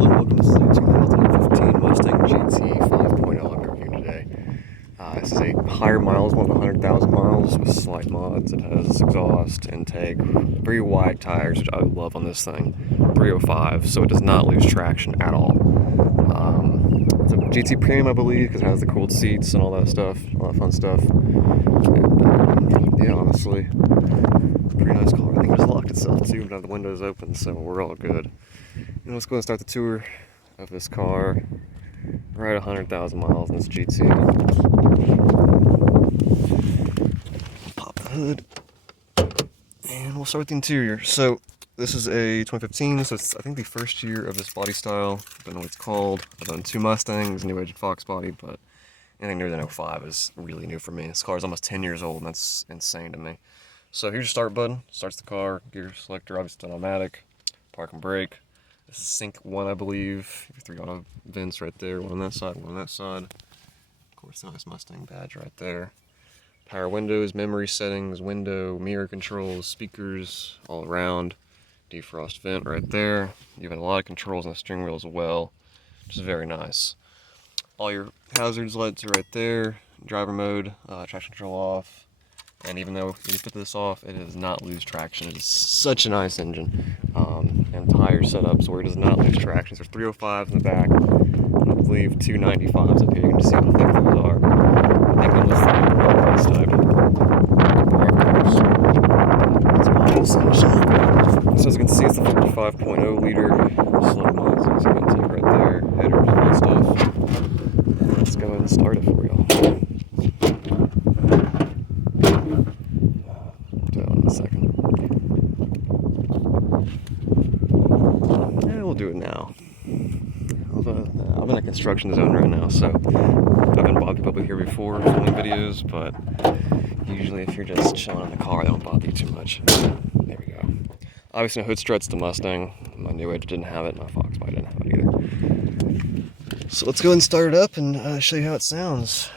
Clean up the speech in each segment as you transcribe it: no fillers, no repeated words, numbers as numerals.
everyone, welcome to the 2015 Mustang GT 5.0 I'm reviewing today. This is a higher miles one, 100,000 miles with slight mods. It has exhaust, intake, very wide tires, which I love on this thing, 305, so it does not lose traction at all. It's a GT Premium, I believe, because it has the cooled seats and all that stuff, all that fun stuff. And yeah, honestly, pretty nice car. I think it just locked itself too, but have the windows open, so we're all good. And let's go and start the tour of this car. Right 100,000 miles in this GT. Pop the hood. And we'll start with the interior. So this is a 2015, so it's I think the first year of this body style. I don't know what it's called. I've done 2 Mustangs, new aged Fox body, but anything newer than 05 is really new for me. This car is almost 10 years old, and that's insane to me. So here's your start button. Starts the car. Gear selector, obviously automatic. Park and brake. This is sync 1, I believe. 3 auto vents right there. One on that side, one on that side. Of course, nice Mustang badge right there. Power windows, memory settings, window, mirror controls, speakers all around. Defrost vent right there. You have a lot of controls on the steering wheel as well, which is very nice. All your hazards lights are right there. Driver mode, traction control off. And even though when you put this off, it does not lose traction. It is such a nice engine. And tire setups where it does not lose traction. There's 305s in the back, and I believe 295s up here. You can just see how thick those are. I think I'm listening to this type. So as you can see, it's the 5.0 liter slug mods. So it's going to take right there, headers and all stuff. And let's go ahead and start it for y'all. Second. Yeah, we'll do it now. I'm in a construction zone right now, so I've been bothering people here before filming videos, but usually if you're just chilling in the car, they don't bother you too much. There we go. Obviously, no hood struts, the Mustang. My new Edge didn't have it, my Fox body didn't have it either. So let's go ahead and start it up and show you how it sounds.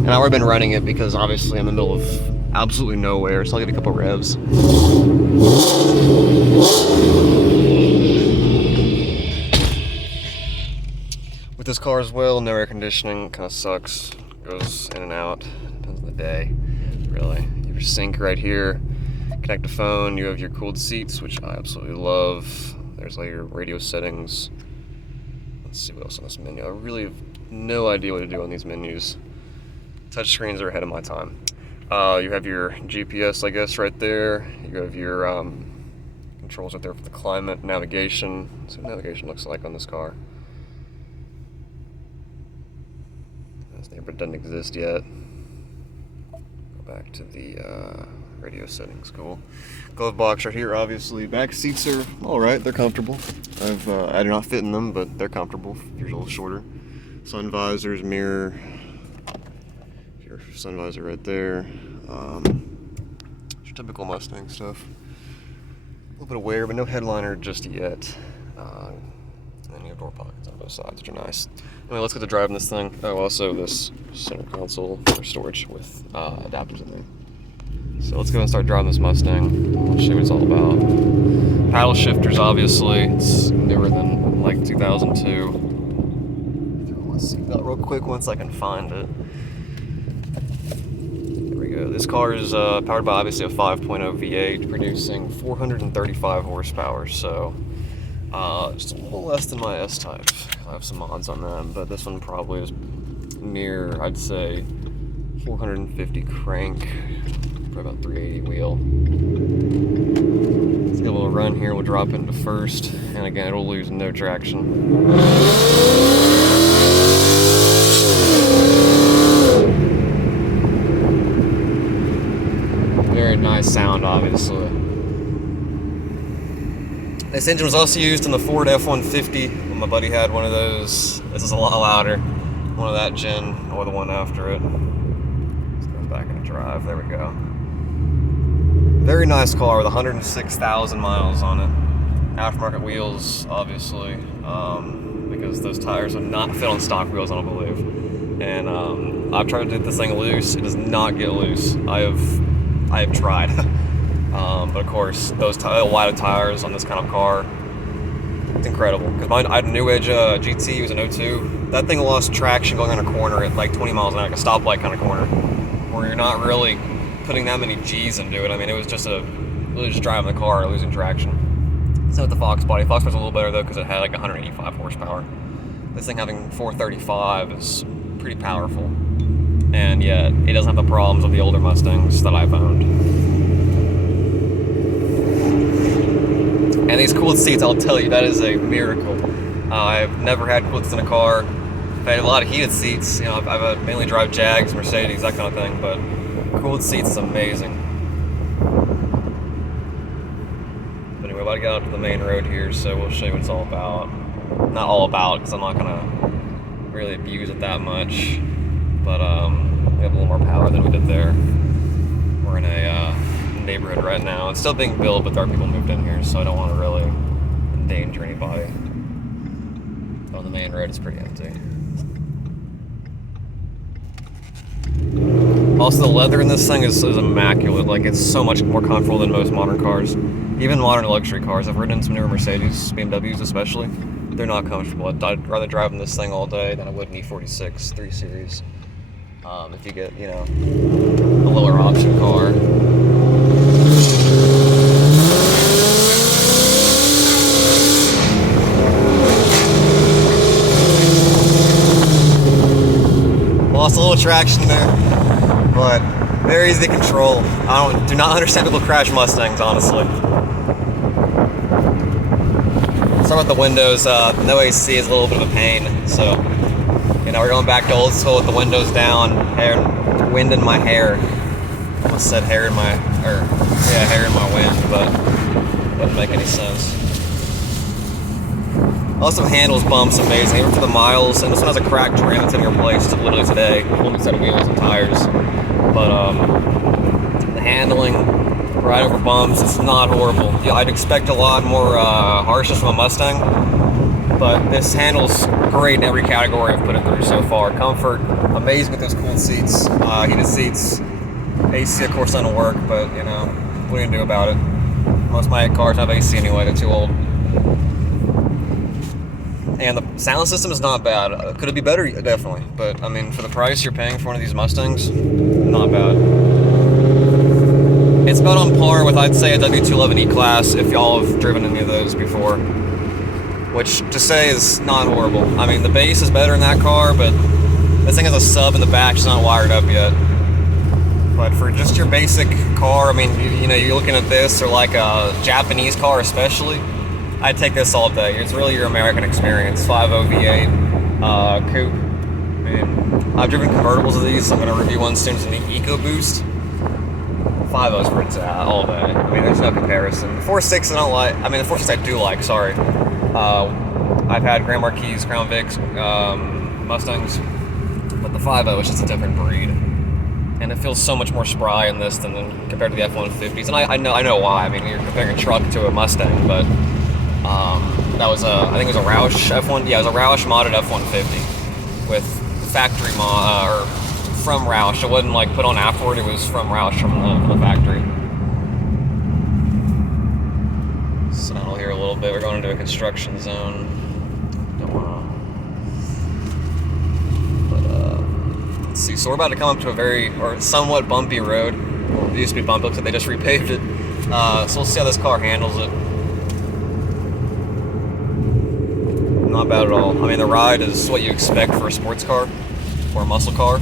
And I've already been running it because obviously I'm in the middle of absolutely nowhere, so I'll give you a couple revs. With this car as well, no air conditioning, kind of sucks. Goes in and out, depends on the day, really. You have your sync right here, connect the phone, you have your cooled seats, which I absolutely love. There's all your radio settings. Let's see what else on this menu. I really have no idea what to do on these menus. Touch screens are ahead of my time. You have your GPS, I guess, right there. You have your controls right there for the climate, navigation. That's what navigation looks like on this car. This neighborhood doesn't exist yet. Go back to the radio settings, cool. Glove box right here, obviously. Back seats are alright, they're comfortable. I do not fit in them, but they're comfortable. Yours a little shorter. Sun visors, mirror. Sun visor right there. Your typical Mustang stuff. A little bit of wear, but no headliner just yet. And then you have door pockets on both sides, which are nice. Anyway, let's get to driving this thing. Oh, also this center console for storage with adapters in there. So let's go and start driving this Mustang. I'll show you what it's all about. Paddle shifters, obviously. It's newer than like 2002. Throw my seatbelt real quick once I can find it. This car is powered by obviously a 5.0 V8 producing 435 horsepower, so just a little less than my S-Type. I have some mods on that, but this one probably is near, I'd say, 450 crank, probably about 380 wheel. Let's get a little run here, we'll drop into first, and again, it'll lose no traction. Very nice sound, obviously. This engine was also used in the Ford F-150 when my buddy had one of those. This is a lot louder. One of that gen, or the one after it. Let's go back into drive. There we go. Very nice car with 106,000 miles on it. Aftermarket wheels, obviously, because those tires would not fit on stock wheels, I don't believe. And I've tried to do this thing loose. It does not get loose. I have tried. But of course, those wider tires on this kind of car, it's incredible. Because I had a New Edge GT, it was an 02. That thing lost traction going on a corner at like 20 miles an hour, like a stoplight kind of corner, where you're not really putting that many G's into it. I mean, it was just really just driving the car, losing traction. Same with the Fox body. Fox was a little better though because it had like 185 horsepower. This thing having 435 is pretty powerful, and yet it doesn't have the problems of the older Mustangs that I've owned. And these cooled seats, I'll tell you, that is a miracle. I've never had cooled seats in a car. I've had a lot of heated seats. You know, I've mainly drive Jags, Mercedes, that kind of thing, but cooled seats is amazing. But anyway, we're about to get out to the main road here, so we'll show you what it's all about. Not all about, because I'm not gonna really abuse it that much, but we have a little more power than we did there. We're in a neighborhood right now. It's still being built, but there are people moved in here, so I don't want to really endanger anybody. On the main road, it's pretty empty. Also, the leather in this thing is immaculate. Like, it's so much more comfortable than most modern cars. Even modern luxury cars. I've ridden in some newer Mercedes, BMWs especially. They're not comfortable. I'd rather drive in this thing all day than I would an E46 3 Series. If you get, you know, a lower option car. Lost a little traction there, but very easy to control. I do not understand people crash Mustangs, honestly. Start with the windows. No AC is a little bit of a pain, so you know we're going back to old school with the windows down, wind in my hair. I almost said hair in my wind, but it doesn't make any sense. Also handles bumps amazing, even for the miles. And this one has a cracked rim that's getting replaced literally today. Whole new set of wheels and tires. But the handling, right over bumps, it's not horrible. Yeah, I'd expect a lot more harshness from a Mustang, but this handles great in every category I've put it through so far. Comfort, amazing with those cooled seats, heated seats. AC of course doesn't work, but you know, what are you gonna do about it? Most of my cars have AC anyway, they're too old. And the sound system is not bad. Could it be better? Definitely. But I mean, for the price you're paying for one of these Mustangs, not bad. It's about on par with, I'd say, a W211 E-Class if y'all have driven any of those before. Which, to say, is not horrible. I mean, the bass is better in that car, but this thing has a sub in the back, it's not wired up yet. But for just your basic car, I mean, you know, you're looking at this, or like a Japanese car especially, I'd take this all day. It's really your American experience. 5.0 V8 coupe. I mean, I've driven convertibles of these. I'm going to review one soon. It's an EcoBoost. 5.0's for it all day. I mean, there's no comparison. The 4.6 I don't like. I mean, the 4.6 I do like. Sorry. I've had Grand Marquis, Crown Vics, Mustangs, but the 5.0 is just a different breed. And it feels so much more spry in this than compared to the F-150s. And I know why. I mean, you're comparing a truck to a Mustang, but that was I think it was a Roush F1. Yeah, it was a Roush modded F-150 with factory or from Roush. It wasn't like put on afterward. It was from Roush from the factory. So now we'll hear a little bit. We're going into a construction zone. Don't wanna. But let's see. So we're about to come up to a very or somewhat bumpy road. Well, it used to be bumpy, so they just repaved it. So we'll see how this car handles it. Not bad at all. I mean, the ride is what you expect for a sports car or a muscle car,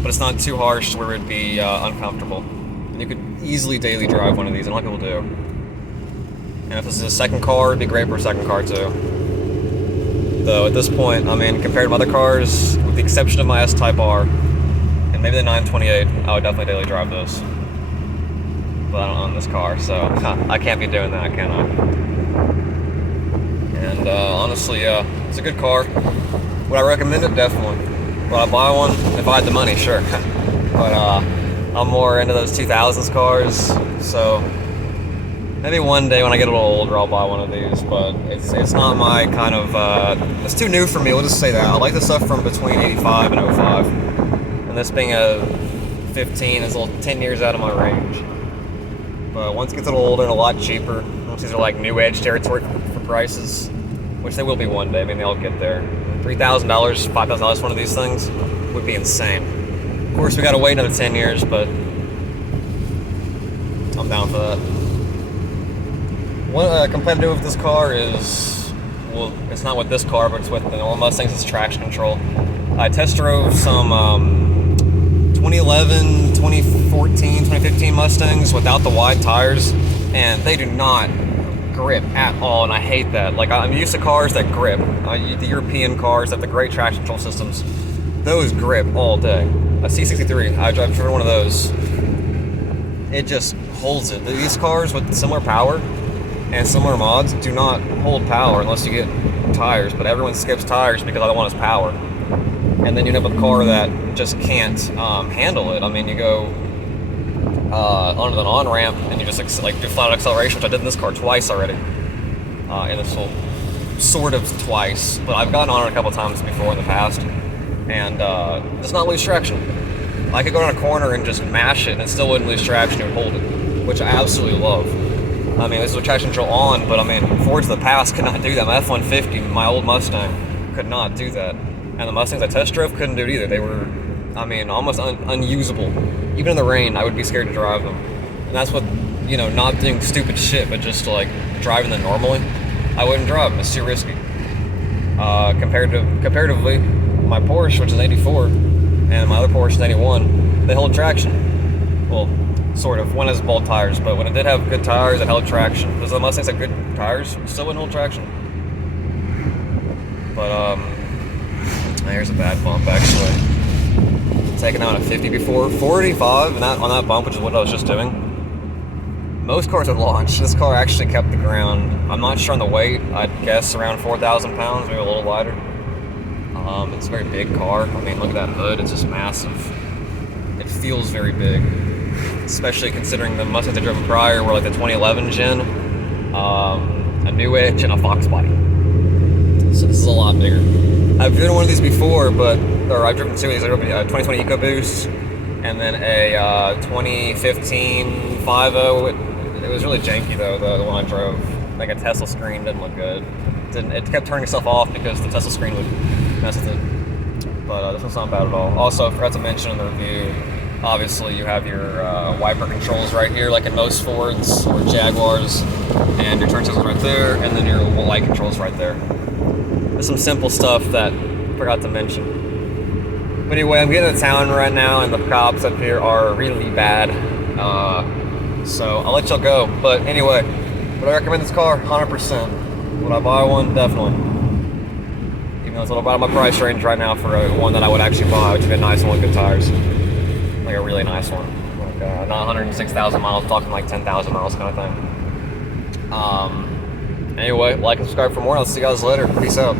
but it's not too harsh where it'd be uncomfortable. And you could easily daily drive one of these, and a lot of people do. And if this is a second car, it'd be great for a second car too. Though at this point, I mean, compared to other cars, with the exception of my S-Type R, and maybe the 928, I would definitely daily drive this. But I don't own this car, so I can't be doing that, can I? And honestly, it's a good car. Would I recommend it? Definitely. Would I buy one? If I had the money, sure. But I'm more into those 2000s cars, so maybe one day when I get a little older I'll buy one of these, but it's not my kind of, it's too new for me, we'll just say that. I like the stuff from between 85 and 05. And this being a 15 is a little 10 years out of my range. But once it gets a little older and a lot cheaper, once these are like new edge territory for prices, which they will be one day. I mean, they'll get there. $3,000, $5,000 for one of these things would be insane. Of course, we gotta wait another 10 years, but I'm down for that. One complaint I do with this car is, well, it's not with this car, but it's with the normal Mustangs, it's traction control. I test drove some 2011, 2014, 2015 Mustangs without the wide tires, and they do not grip at all, and I hate that. Like, I'm used to cars that grip. The European cars that have the great traction control systems, those grip all day. A C63, I've driven one of those. It just holds it. These cars with similar power and similar mods do not hold power unless you get tires, but everyone skips tires because all they want is power. And then you end up with a car that just can't handle it. I mean, you go onto an on-ramp and you just like do flat acceleration, which I did in this car twice already. And this will sort of twice, but I've gotten on it a couple times before in the past, and does not lose traction. I could go down a corner and just mash it and it still wouldn't lose traction, it would hold it, which I absolutely love. I mean, this is with traction control on, but I mean, Fords of the past could not do that. My F-150, my old Mustang, could not do that. And the Mustangs I test drove couldn't do it either. They were, I mean, almost unusable. Even in the rain, I would be scared to drive them. And that's what, you know, not doing stupid shit, but just like driving them normally, I wouldn't drive them. It's too risky. Comparatively, my Porsche, which is 84, and my other Porsche is 81, they hold traction. Well, sort of. One has bald tires, but when it did have good tires, it held traction. Those other Mustangs had good tires, still wouldn't hold traction. But, here's a bad bump, actually. Taking out at 50 before. 485 and on that bump, which is what I was just doing. Most cars would launch. This car actually kept the ground. I'm not sure on the weight. I'd guess around 4,000 pounds, maybe a little lighter. It's a very big car. I mean, look at that hood. It's just massive. It feels very big, especially considering the Mustangs I drove prior were like the 2011 gen, a new edge, and a Fox body. So this is a lot bigger. I've driven one of these before, I've driven two of these. I drove a 2020 EcoBoost, and then a 2015 5.0. It was really janky though, the one I drove. Like a Tesla screen didn't look good. It kept turning itself off because the Tesla screen would mess with it. But this one's not bad at all. Also, I forgot to mention in the review, obviously you have your wiper controls right here, like in most Fords or Jaguars, and your turn signals right there, and then your light controls right there. There's some simple stuff that I forgot to mention. But anyway, I'm getting to town right now, and the cops up here are really bad. So I'll let y'all go. But anyway, would I recommend this car? 100%. Would I buy one? Definitely. Even though it's a little out of my price range right now for one that I would actually buy, which would be a nice one with good tires. Like a really nice one. Like not 106,000 miles, talking like 10,000 miles kind of thing. Anyway, like and subscribe for more. I'll see you guys later. Peace out.